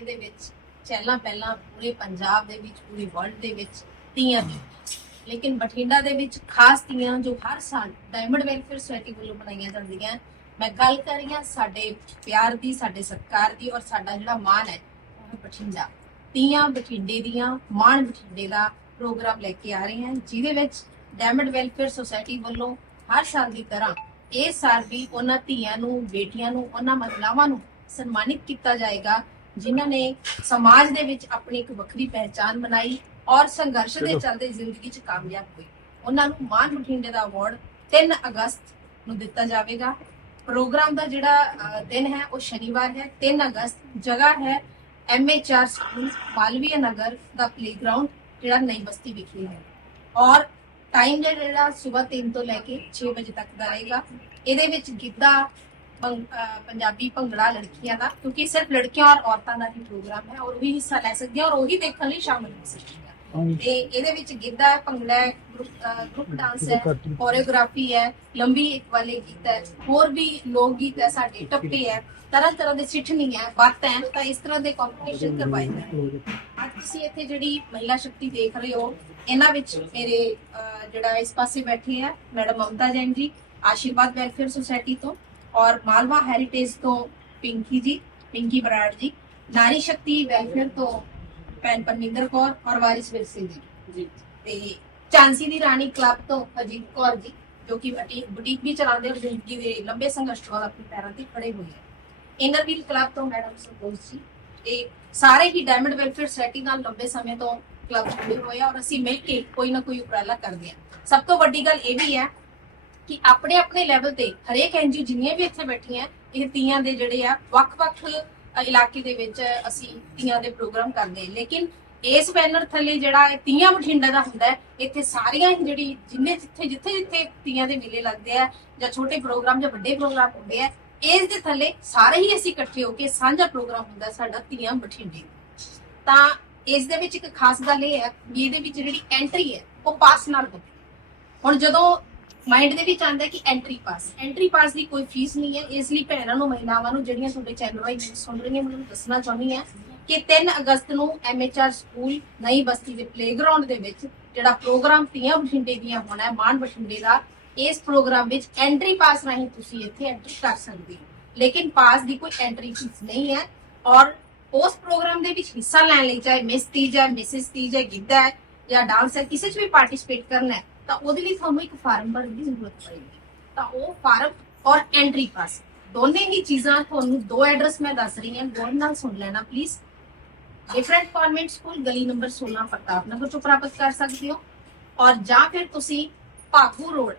ਇਹਦੇ ਵਿੱਚ ਪਹਿਲਾਂ ਪਹਿਲਾਂ ਪੂਰੇ ਪੰਜਾਬ ਦੇ ਵਿੱਚ, ਪੂਰੇ ਵਰਲਡ ਦੇ ਵਿੱਚ ਤੀਆਂ ਦੀ ਲੇਕਿਨ ਬਠਿੰਡਾ ਦੇ ਵਿੱਚ ਖਾਸ ਤੀਆਂ ਜੋ ਹਰ ਸਾਲ ਡਾਇਮੰਡ ਵੈਲਫੇਅਰ ਸੁਸਾਇਟੀ ਵੱਲੋਂ ਬਣਾਈਆਂ ਜਾਂਦੀਆਂ ਮੈਂ ਗੱਲ ਕਰ ਰਹੀ ਹਾਂ ਸਾਡੇ ਪਿਆਰ ਦੀ, ਸਾਡੇ ਸਤਿਕਾਰ ਦੀ ਔਰ ਸਾਡਾ ਜਿਹੜਾ ਮਾਣ ਹੈ, ਉਹ ਬਠਿੰਡਾ। ਤੀਆਂ ਬਠਿੰਡੇ ਦੀਆਂ, ਮਾਣ ਬਠਿੰਡੇ ਦਾ ਪ੍ਰੋਗਰਾਮ ਲੈ ਕੇ ਆ ਰਹੇ ਹਾਂ, ਜਿਹਦੇ ਵਿੱਚ ਡਾਇਮੰਡ ਵੈਲਫੇਅਰ ਸੁਸਾਇਟੀ ਵੱਲੋਂ ਹਰ ਸਾਲ ਦੀ ਤਰ੍ਹਾਂ ਇਸ ਸਾਲ ਵੀ ਉਹਨਾਂ ਧੀਆਂ ਨੂੰ, ਬੇਟੀਆਂ ਨੂੰ, ਉਹਨਾਂ ਮਹਿਲਾਵਾਂ ਨੂੰ ਸਨਮਾਨਿਤ ਕੀਤਾ ਜਾਏਗਾ। ਜਿਨ੍ਹਾਂ ਨੇ ਸਮਾਜ ਦੇ ਵਿੱਚ ਆਪਣੀ ਇੱਕ ਵੱਖਰੀ ਪਹਿਚਾਨ ਬਣਾਈ ਔਰ ਸੰਘਰਸ਼ ਦੇ ਚੱਲਦੇ ਜ਼ਿੰਦਗੀ 'ਚ ਕਾਮਯਾਬ ਹੋਏ ਉਹਨਾਂ ਨੂੰ ਮਾਨ ਬਠਿੰਡੇ ਦਾ ਅਵਾਰਡ 3 ਅਗਸਤ ਨੂੰ ਦਿੱਤਾ ਜਾਵੇਗਾ। ਪ੍ਰੋਗਰਾਮ ਦਾ ਜਿਹੜਾ ਦਿਨ ਹੈ ਉਹ ਸ਼ਨੀਵਾਰ ਹੈ 3 ਅਗਸਤ ਜਗ੍ਹਾ ਹੈ ਐਮਐਚਆਰ ਸਕੂਲ ਮਾਲਵੀਆ ਨਗਰ ਦਾ ਪਲੇਗਰਾਉਂਡ ਜਿਹੜਾ ਨਈ ਬਸਤੀ ਵਿਖੇ ਹੈ। ਔਰ ਟਾਈਮ ਜਿਹੜਾ ਸਵੇਰ 3 ਤੋਂ ਲੈ ਕੇ 6 ਵਜੇ ਤੱਕ ਦਾ ਰਹੇਗਾ। ਇਹਦੇ ਵਿੱਚ ਗਿੱਧਾ ਪੰਜਾਬੀ ਭੰਗੜਾ ਲੜਕੀਆਂ ਦਾ ਕਿਉਂਕਿ ਸਿਰਫ ਲੜਕੀਆਂ ਔਰ ਔਰਤਾਂ ਦਾ ਹੀ ਪ੍ਰੋਗਰਾਮ ਹੈ ਔਰ ਉਹ ਹਿੱਸਾ ਲੈ ਸਕਦੀਆਂ ਔਰ ਉਹੀ ਦੇਖਣ ਲਈ ਸ਼ਾਮਲ ਹੋ ਸਕਦੀਆਂ ਤੇ ਇਹਦੇ ਵਿੱਚ ਗਿੱਧਾ ਹੈ ਭੰਗੜਾ ਹੈ ਗਰੁੱਪ ਡਾਂਸ ਹੈ ਕੋਰੀਓਗ੍ਰਾਫੀ ਹੈ ਲੰਬੀ ਇੱਕ ਵਾਲੇ ਗੀਤ ਹੈ ਹੋਰ ਵੀ ਲੋਕ ਗੀਤ ਹੈ ਸਾਡੇ ਟੱਪੇ ਹੈ ਤਰ੍ਹਾਂ ਤਰ੍ਹਾਂ ਦੇ ਸਿੱਠਣੀ ਹੈ ਬਾਤਾਂ ਹੈ ਤਾਂ ਇਸ ਤਰ੍ਹਾਂ ਦੇ ਕੰਪੀਟੀਸ਼ਨ ਕਰਵਾਏ ਜਾਂਦੇ ਹਨ। ਅੱਜ ਤੁਸੀਂ ਇੱਥੇ ਜਿਹੜੀ ਮਹਿਲਾ ਸ਼ਕਤੀ ਦੇਖ ਰਹੇ ਹੋ ਇਹਨਾਂ ਵਿੱਚ ਮੇਰੇ ਜਿਹੜਾ ਇਸ ਪਾਸੇ ਬੈਠੇ ਹੈ ਮੈਡਮ ਮਮਤਾ ਜੈਨ ਜੀ ਆਸ਼ੀਰਵਾਦ ਵੈਲਫੇਅਰ ਸੁਸਾਇਟੀ ਤੋਂ। ਔਰ ਮਾਲਵਾ ਹੈਰੀਟੇਜ ਤੋਂ ਪਿੰਕੀ ਜੀ ਪਿੰਕੀ ਬਰਾੜ ਜੀ ਨਾਰੀ ਸ਼ਕਤੀ ਵੈਲਫੇਅਰ ਤੋਂ ਭੈਣ ਪਰਮਿੰਦਰ ਕੌਰ ਔਰ ਵਾਰਿਸ ਵਿਰਸੇ ਜੀ ਜੀ ਤੇ ਚਾਂਸੀ ਦੀ ਰਾਣੀ ਕਲੱਬ ਤੋਂ ਅਜੀਤ ਕੌਰ ਜੀ ਜੋ ਕਿ ਬੁਟੀਕ ਵੀ ਚਲਾਉਂਦੇ ਔਰ ਜ਼ਿੰਦਗੀ ਦੇ ਲੰਬੇ ਸੰਘਰਸ਼ ਤੋਂ ਆਪਣੇ ਪੈਰਾਂ ਤੇ ਖੜੇ ਹੋਏ ਹੈ ਇਨਰਵੀਲ ਕਲੱਬ ਤੋਂ ਮੈਡਮ ਸੰਤੋਸ਼ ਜੀ ਇਹ ਸਾਰੇ ਹੀ ਡਾਇਮੰਡ ਵੈਲਫੇਅਰ ਸੋਸਾਇਟੀ ਨਾਲ ਲੰਬੇ ਸਮੇਂ ਤੋਂ ਕਲੱਬ ਜੁੜੇ ਹੋਏ ਆ ਔਰ ਅਸੀਂ ਮਿਲ ਕੇ ਕੋਈ ਨਾ ਕੋਈ ਉਪਰਾਲਾ ਕਰਦੇ ਹਾਂ ਸਭ ਤੋਂ ਵੱਡੀ ਗੱਲ ਇਹ ਵੀ ਹੈ ਕਿ ਆਪਣੇ ਆਪਣੇ ਲੈਵਲ ਤੇ ਹਰੇਕ ਐਨਜੀਓ ਜਿੰਨੀਆਂ ਵੀ ਇੱਥੇ ਬੈਠੀਆਂ, ਇਹ ਤੀਆਂ ਦੇ ਜਿਹੜੇ ਆ, ਵੱਖ-ਵੱਖ ਇਲਾਕੇ ਦੇ ਵਿੱਚ ਅਸੀਂ ਤੀਆਂ ਦੇ ਪ੍ਰੋਗਰਾਮ ਕਰਦੇ। ਲੇਕਿਨ ਇਸ ਬੈਨਰ ਥੱਲੇ ਜਿਹੜਾ ਤੀਆਂ ਬਠਿੰਡਾ ਦਾ ਹੁੰਦਾ ਇੱਥੇ ਸਾਰੀਆਂ ਹੀ ਜਿਹੜੀ ਜਿੰਨੇ ਜਿੱਥੇ ਜਿੱਥੇ ਜਿੱਥੇ ਤੀਆਂ ਦੇ ਮੇਲੇ ਲੱਗਦੇ ਆ, ਜਾਂ ਛੋਟੇ ਪ੍ਰੋਗਰਾਮ ਜਾਂ ਵੱਡੇ ਪ੍ਰੋਗਰਾਮ ਹੁੰਦੇ ਆ, ਇਸ ਦੇ ਥੱਲੇ ਸਾਰੇ ਹੀ ਅਸੀਂ ਇਕੱਠੇ ਹੋ ਕੇ ਸਾਂਝਾ ਪ੍ਰੋਗਰਾਮ ਹੁੰਦਾ ਸਾਡਾ ਤੀਆਂ ਬਠਿੰਡੇ। ਤਾਂ ਇਸ ਦੇ ਵਿੱਚ ਇੱਕ ਖਾਸ ਗੱਲ ਇਹ ਹੈ, ਵੀ ਇਹਦੇ ਵਿੱਚ ਜਿਹੜੀ ਐਂਟਰੀ ਹੈ, ਉਹ ਪਾਸ ਨਾਲ ਹੁੰਦੀ ਹੁਣ ਜਦੋਂ ਮਾਈਂਡ ਦੇ ਵਿੱਚ ਆਉਂਦਾ ਹੈ ਕਿ ਐਂਟਰੀ ਪਾਸ ਐਂਟਰੀ ਪਾਸ ਦੀ ਕੋਈ ਫੀਸ ਨਹੀਂ ਹੈ। ਇਸ ਲਈ ਭੈਣਾਂ ਨੂੰ, ਮਹਿਲਾਵਾਂ ਨੂੰ ਜਿਹੜੀਆਂ ਤੁਹਾਡੇ ਚੈਨਲ ਰਾਹੀਂ ਸੁਣ ਰਹੀਆਂ ਮੈਨੂੰ ਦੱਸਣਾ ਚਾਹੁੰਦੀ ਹਾਂ ਕਿ 3 ਅਗਸਤ ਨੂੰ ਐਮਐਚਆਰ ਸਕੂਲ ਨਈ ਬਸਤੀ ਦੇ ਪਲੇਗਰਾਉਂਡ ਦੇ ਵਿੱਚ ਜਿਹੜਾ ਪ੍ਰੋਗਰਾਮ ਤੀਆਂ ਬਠਿੰਡੇ ਦੀਆਂ ਹੋਣਾ ਹੈ, ਮਾਨ ਬਠਿੰਡੇ ਦਾ, ਇਸ ਪ੍ਰੋਗਰਾਮ ਵਿੱਚ ਐਂਟਰੀ ਪਾਸ ਰਾਹੀਂ ਤੁਸੀਂ ਇੱਥੇ ਐਂਟਰੀ ਕਰ ਸਕਦੇ ਹੋ। ਲੇਕਿਨ ਪਾਸ ਦੀ ਕੋਈ ਐਂਟਰੀ ਫੀਸ ਨਹੀਂ ਹੈ ਔਰ ਉਸ ਪ੍ਰੋਗਰਾਮ ਦੇ ਵਿੱਚ ਹਿੱਸਾ ਲੈਣ ਲਈ ਚਾਹੇ ਮਿਸ ਤੀਜ ਹੈ ਮਿਸਿਸ ਤੀਜ ਹੈ, ਗਿੱਧਾ ਹੈ ਜਾਂ ਡਾਂਸ ਹੈ, ਕਿਸੇ 'ਚ ਵੀ ਪਾਰਟਿਸਿਪੇਟ ਕਰਨਾ ਹੈ ਤਾਂ ਉਹਦੇ ਲਈ ਤੁਹਾਨੂੰ ਇੱਕ ਫਾਰਮ ਭਰਨ ਦੀ ਜ਼ਰੂਰਤ ਪਏਗੀ ਤਾਂ ਉਹ ਫਾਰਮ ਔਰ ਐਂਟਰੀ ਪਾਸ ਦੋਨੇ ਹੀ ਚੀਜ਼ਾਂ ਤੁਹਾਨੂੰ ਦੋ ਐਡਰੈਸ ਮੈਂ ਦੱਸ ਰਹੀ ਹਾਂ, ਗੌਰ ਨਾਲ ਸੁਣ ਲੈਣਾ ਪਲੀਜ਼ ਡਿਫਰੈਂਟ ਕਨਵੈਂਟ ਸਕੂਲ ਗਲੀ ਨੰਬਰ 16 ਪ੍ਰਤਾਪ ਨਗਰ ਤੋਂ ਪ੍ਰਾਪਤ ਕਰ ਸਕਦੇ ਹੋ। ਔਰ ਜਾਂ ਫਿਰ ਤੁਸੀਂ ਭਾਗੂ ਰੋਡ,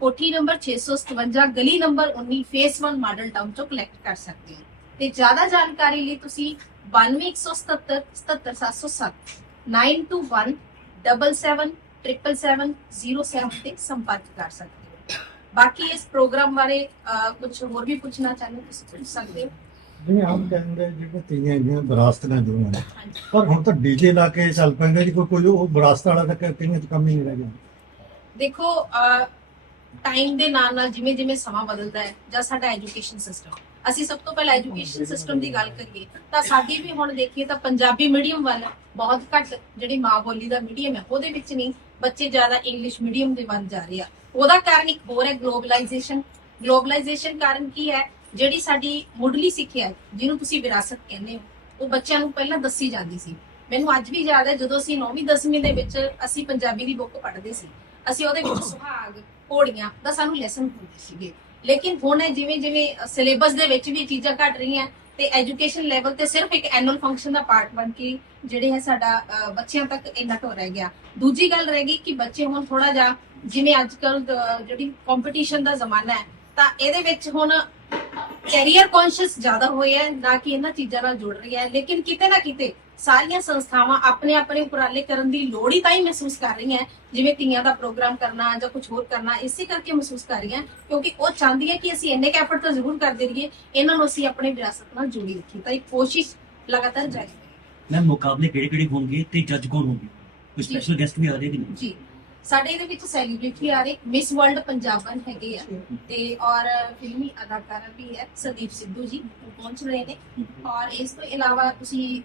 ਕੋਠੀ ਨੰਬਰ 657 ਗਲੀ ਨੰਬਰ 19 ਫੇਸ 1 ਮਾਡਲ ਟਾਊਨ ਤੋਂ ਕਲੈਕਟ ਕਰ ਸਕਦੇ ਹੋ। ਤੇ ਜ਼ਿਆਦਾ ਜਾਣਕਾਰੀ ਲਈ ਤੁਸੀਂ 9217 77707 921 777707 ਤੇ ਸੰਪਰਕ ਕਰ ਸਕਦੇ ਹੋ। ਬਾਕੀ ਇਸ ਪ੍ਰੋਗਰਾਮ ਬਾਰੇ ਕੁਝ ਹੋਰ ਵੀ ਪੁੱਛਣਾ ਚਾਹੁੰਦੇ ਤੁਸੀਂ ਪੁੱਛ ਸਕਦੇ ਹੋ? ਜਿਵੇਂ ਆਮ ਕਹਿੰਦੇ ਜਿਹੜੇ ਤੀਆਂ ਹੈਗੀਆਂ ਵਿਰਾਸਤ ਨਾਲ ਜੁੜੀਆਂ ਨੇ। ਪਰ ਹੁਣ ਤਾਂ ਡੀਜੇ ਲਾ ਕੇ ਚੱਲ ਪੈਂਦੇ ਜੀ ਕੋਈ ਕੋਈ ਉਹ ਵਿਰਾਸਤ ਵਾਲਾ ਤਾਂ ਕਿੰਨੇ ਕੰਮ ਹੀ ਨਹੀਂ ਰਹਿ ਗਿਆ। ਦੇਖੋ ਟਾਈਮ ਦੇ ਨਾਲ ਨਾਲ ਜਿਵੇਂ ਜਿਵੇਂ ਸਮਾਂ ਬਦਲਦਾ ਹੈ ਜਾਂ ਸਾਡਾ ਐਜੂਕੇਸ਼ਨ ਸਿਸਟਮ ਅਸੀਂ ਸਭ ਤੋਂ ਪਹਿਲਾਂ ਐਜੂਕੇਸ਼ਨ ਸਿਸਟਮ ਦੀ ਗੱਲ ਕਰੀਏ, ਤਾਂ ਸਾਡੀ ਵੀ ਹੁਣ ਦੇਖੀਏ ਤਾਂ ਪੰਜਾਬੀ ਮੀਡੀਅਮ ਵੱਲ ਬਹੁਤ ਘੱਟ ਜਿਹੜੀ ਮਾਂ ਬੋਲੀ ਦਾ ਮੀਡੀਅਮ ਹੈ, ਉਹਦੇ ਵਿੱਚ ਨਹੀਂ, ਬੱਚੇ ਜ਼ਿਆਦਾ ਇੰਗਲਿਸ਼ ਮੀਡੀਅਮ ਦੇ ਵੱਲ ਜਾ ਰਹੇ ਆ। ਉਹਦਾ ਕਾਰਨ ਇੱਕ ਹੋਰ ਹੈ ਗਲੋਬਲਾਈਜੇਸ਼ਨ ਗਲੋਬਲਾਈਜੇਸ਼ਨ ਕਾਰਨ ਕੀ ਹੈ? ਜਿਹੜੀ ਸਾਡੀ ਮੁੱਢਲੀ ਸਿੱਖਿਆ ਜਿਹਨੂੰ ਤੁਸੀਂ ਵਿਰਾਸਤ ਕਹਿੰਦੇ ਹੋ, ਉਹ ਬੱਚਿਆਂ ਨੂੰ ਪਹਿਲਾਂ ਦੱਸੀ ਜਾਂਦੀ ਸੀ। ਮੈਨੂੰ ਅੱਜ ਵੀ ਯਾਦ ਹੈ, ਜਦੋਂ ਅਸੀਂ 9ਵੀਂ 10ਵੀਂ ਦੇ ਵਿੱਚ ਅਸੀਂ ਪੰਜਾਬੀ ਦੀ ਬੁੱਕ ਪੜ੍ਹਦੇ ਸੀ, ਅਸੀਂ ਉਹਦੇ ਵਿੱਚ ਸੁਹਾਗ ਘੋੜੀਆਂ ਦਾ ਸਾਨੂੰ ਲੈਸਨ ਹੁੰਦੇ ਸੀਗੇ। ਲੇਕਿਨ ਹੁਣ ਜਿਵੇਂ ਜਿਵੇਂ ਸਿਲੇਬਸ ਦੇ ਵਿੱਚ ਵੀ ਇਹ ਚੀਜ਼ਾਂ ਘਟ ਰਹੀਆਂ, ਤੇ ਐਜੂਕੇਸ਼ਨ ਲੈਵਲ ਤੇ ਸਿਰਫ ਇੱਕ ਐਨੂਅਲ ਫੰਕਸ਼ਨ ਦਾ ਪਾਰਟ ਬਣ ਕੇ ਜਿਹੜੇ ਹੈ ਸਾਡਾ ਬੱਚਿਆਂ ਤੱਕ ਇੰਨਾ ਕੁ ਰਹਿ ਗਿਆ। ਦੂਜੀ ਗੱਲ ਰਹਿ ਗਈ ਕਿ ਬੱਚੇ ਹੁਣ ਥੋੜਾ ਜਿਹਾ, ਜਿਵੇਂ ਅੱਜ ਕੱਲ ਜਿਹੜੀ ਕੰਪੀਟੀਸ਼ਨ ਦਾ ਜ਼ਮਾਨਾ ਹੈ, ਤਾਂ ਇਹਦੇ ਵਿੱਚ ਹੁਣ ਕੈਰੀਅਰ ਕੌਨਸ਼ੀਅਸ ਜ਼ਿਆਦਾ ਹੋਏ ਹੈ ਨਾ ਕਿ ਇਹਨਾਂ ਚੀਜ਼ਾਂ ਨਾਲ ਜੁੜ ਰਹੀ ਹੈ ਲੇਕਿਨ ਕਿਤੇ ਨਾ ਕਿਤੇ ਸਾਰੀਆਂ ਸੰਸਥਾਵਾਂ ਆਪਣੇ ਆਪਣੇ ਉਪਰਾਲੇ ਕਰਨ ਦੀ ਲੋੜ ਹੀ ਤਾਂ ਹੀ ਮਹਿਸੂਸ ਕਰ ਰਹੀਆਂ ਜਿਵੇਂ ਤੀਆਂ ਦਾ ਪ੍ਰੋਗਰਾਮ ਕਰਨਾ ਜਾਂ ਕੁਝ ਹੋਰ ਕਰਨਾ ਇਸੇ ਕਰਕੇ ਮਹਿਸੂਸ ਕਰ ਰਹੀਆਂ ਕਿਉਂਕਿ ਉਹ ਚਾਹੁੰਦੀਆਂ ਕਿ ਅਸੀਂ ਇੰਨੇ ਐਫਰਟ ਤਾਂ ਜ਼ਰੂਰ ਕਰਦੇ ਰਹੀਏ ਇਹਨਾਂ ਨੂੰ ਅਸੀਂ ਆਪਣੇ ਵਿਰਾਸਤ ਨਾਲ ਜੋੜੀ ਰੱਖੀ। ਤਾਂ ਇੱਕ ਕੋਸ਼ਿਸ਼ ਲਗਾਤਾਰ ਜਾਰੀ ਹੈ ਮੈਮ ਮੁਕਾਬਲੇ ਕਿਹੜੇ ਕਿਹੜੇ ਹੋਣਗੇ ਤੇ ਜੱਜ ਕੌਣ ਹੋਣਗੇ? ਕੋਈ। ਸਪੈਸ਼ਲ ਗੈਸਟ ਵੀ ਆ ਰਹੇ ਕਿ ਨਹੀਂ? ਜੀ। ਸਾਡੇ ਇਹਦੇ ਵਿੱਚ ਸੈਲੀਬ੍ਰਿਟੀ ਆ ਰਹੀ ਮਿਸ ਵਰਲਡ ਪੰਜਾਬਨ ਹੈਗੇ ਆ ਤੇ ਔਰ ਫਿਲਮੀ ਅਦਾਕਾਰਾ ਵੀ ਹੈ ਸੰਦੀਪ ਸਿੱਧੂ ਜੀ ਉਹ ਪਹੁੰਚ ਰਹੇ ਨੇ। ਔਰ ਇਸ ਤੋਂ ਇਲਾਵਾ ਤੁਸੀਂ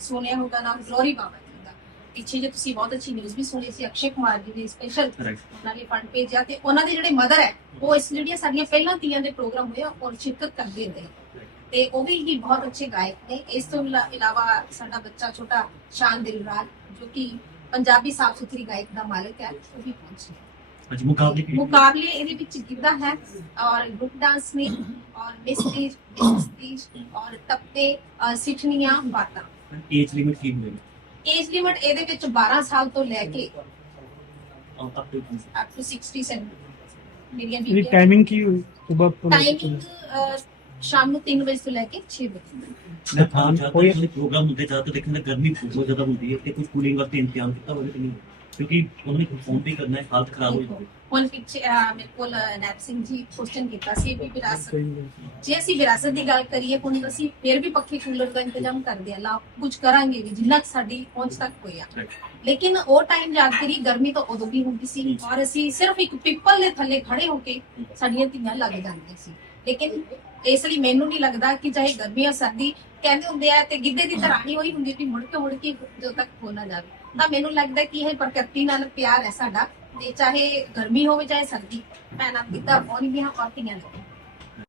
ਸੁਣਿਆ ਹੋਗਾ ਨਾਮ ਗਲੋਰੀ ਬਾਬਾ ਜੀ ਦਾ। ਪਿੱਛੇ ਜੇ ਤੁਸੀਂ ਬਹੁਤ ਅੱਛੀ ਨਿਊਜ਼ ਵੀ ਸੁਣੀ ਸੀ ਅਕਸ਼ੇ ਕੁਮਾਰ ਜੀ ਨੇ ਸਪੈਸ਼ਲ ਉਹਨਾਂ ਨੇ ਫੰਡ ਭੇਜਿਆ ਤੇ ਉਹਨਾਂ ਦੇ ਜਿਹੜੇ ਮਦਰ ਹੈ ਉਹ ਇਸ ਜਿਹੜੀਆਂ ਸਾਡੀਆਂ ਪਹਿਲਾਂ ਤੀਆਂ ਦੇ ਪ੍ਰੋਗਰਾਮ ਹੋਏ ਆ ਔਰ ਸ਼ਿਰਕਤ ਕਰਦੇ ਨੇ। ਤੇ ਉਹ ਵੀ ਹੀ ਬਹੁਤ ਅੱਛੇ ਗਾਇਕ ਨੇ। ਇਸ ਤੋਂ ਇਲਾ- ਇਲਾਵਾ ਸਾਡਾ ਬੱਚਾ ਛੋਟਾ ਸ਼ਾਨ ਦਿਲਰਾਜ ਜੋ ਕਿ ਪੰਜਾਬੀ ਸਾਫ਼ ਸੁਥਰੀ ਗਾਇਕ ਦਾ ਮਾਲਕ ਹੈ ਉਹ ਵੀ ਪਹੁੰਚੇ ਅੱਜ ਮੁਕਾਬਲੇ ਕੀ ਮੁਕਾਬਲੇ ਇਹਦੇ ਵਿੱਚ ਗਿੱਧਾ ਹੈ ਔਰ ਗਰੁੱਪ ਡਾਂਸ ਨੇ ਔਰ ਮਿਸਟੇਜ ਮਿਸਟੇਜ ਔਰ ਅ, ਸਿੱਠਣੀਆਂ ਬਾਤਾਂ। ਏਜ ਲਿਮਿਟ ਕੀ ਹੋਵੇਗੀ ਏਜ ਲਿਮਟ ਇਹਦੇ ਵਿੱਚ 12 ਸਾਲ ਤੋਂ ਲੈ ਕੇ up to up to 60 cent ਮੇਰੀਆਂ ਇਹਦੀ ਬੀਬੀਆਂ ਟਾਈਮਿੰਗ ਕੀ ਹੋਈ? ਸਵੇਰ ਟਾਈਮਿੰਗ ਸ਼ਾਮ ਨੂੰ 3 ਵਜੇ ਤੋਂ ਲੈ ਕੇ 6 ਵਜੇ ਤੱਕ। ਮੈਂ ਕੋਈ- ਜਾਤਾ ਕੋਈ ਪ੍ਰੋਗਰਾਮ ਹੁੰਦੇ ਜ਼ਿਆਦਾ ਦੇਖਣ ਦਾ ਗਰਮੀ ਬਹੁਤ ਜ਼ਿਆਦਾ ਹੁੰਦੀ ਹੈ ਤੇ ਕੁਝ ਕੂਲਿੰਗ ਵਾਸਤੇ ਇੰਤਜ਼ਾਮ ਕੀਤਾ ਹੋਵੇ ਕਿ ਨਹੀਂ। ਕਿਉਂਕਿ ਉਹਨਾਂ ਨੇ ਫੋਨ ਵੀ ਕਰਨਾ ਹੈ ਹਾਲਤ ਖਰਾਬ ਹੋ ਜਾਂਦੀ ਹੁਣ ਪਿੱਛੇ ਮੇਰੇ ਕੋਲ ਨੈਪ ਸਿੰਘ ਜੀ ਕੁਐਸਚਨ ਕੀਤਾ ਸੀ ਵੀ ਵਿਰਾਸਤ ਜੇ ਅਸੀਂ ਵਿਰਾਸਤ ਦੀ ਗੱਲ ਕਰੀਏ ਹੁਣ ਅਸੀਂ ਫਿਰ ਵੀ ਪੱਖੇ ਕੂਲਰ ਦਾ ਇੰਤਜ਼ਾਮ ਕਰਦੇ ਆ। ਲਾ ਕੁਝ ਕਰਾਂਗੇ ਵੀ ਜਿੰਨਾ ਕੁ ਸਾਡੀ ਪਹੁੰਚ ਤੱਕ ਹੋਇਆ ਹੈ ਲੇਕਿਨ ਉਹ ਟਾਈਮ ਯਾਦ ਕਰੀ ਗਰਮੀ ਤਾਂ ਉਦੋਂ ਵੀ ਹੁੰਦੀ ਸੀ। ਔਰ ਅਸੀਂ ਸਿਰਫ ਇੱਕ ਪਿੱਪਲ ਦੇ ਥੱਲੇ ਖੜੇ ਹੋ ਕੇ ਸਾਡੀਆਂ ਧੀਆਂ ਲੱਗ ਜਾਂਦੀਆਂ ਸੀ। ਲੇਕਿਨ ਇਸ ਲਈ ਮੈਨੂੰ ਨਹੀਂ ਲੱਗਦਾ ਕਿ ਚਾਹੇ ਗਰਮੀ ਜਾਂ ਸਰਦੀ ਕਹਿੰਦੇ ਹੁੰਦੇ ਆ ਤੇ ਗਿੱਧੇ ਦੀ ਤਰਾਣੀ ਹੋਈ ਹੁੰਦੀ ਵੀ ਮੁੜ ਕੇ ਮੁੜ ਕੇ ਜਦੋਂ ਤੱਕ ਹੋ ਨਾ ਜਾਵੇ। ਤਾਂ ਮੈਨੂੰ ਲੱਗਦਾ ਕਿ ਇਹ ਪ੍ਰਕਿਰਤੀ ਨਾਲ ਪਿਆਰ ਹੈ ਸਾਡਾ ਤੇ ਚਾਹੇ ਗਰਮੀ ਹੋਵੇ, ਚਾਹੇ ਸਰਦੀ, ਭੈਣਾਂ, ਗਿੱਧਾ ਪਾਉਣਗੀਆਂ ਔਰ ਧੀਆਂ ਨੂੰ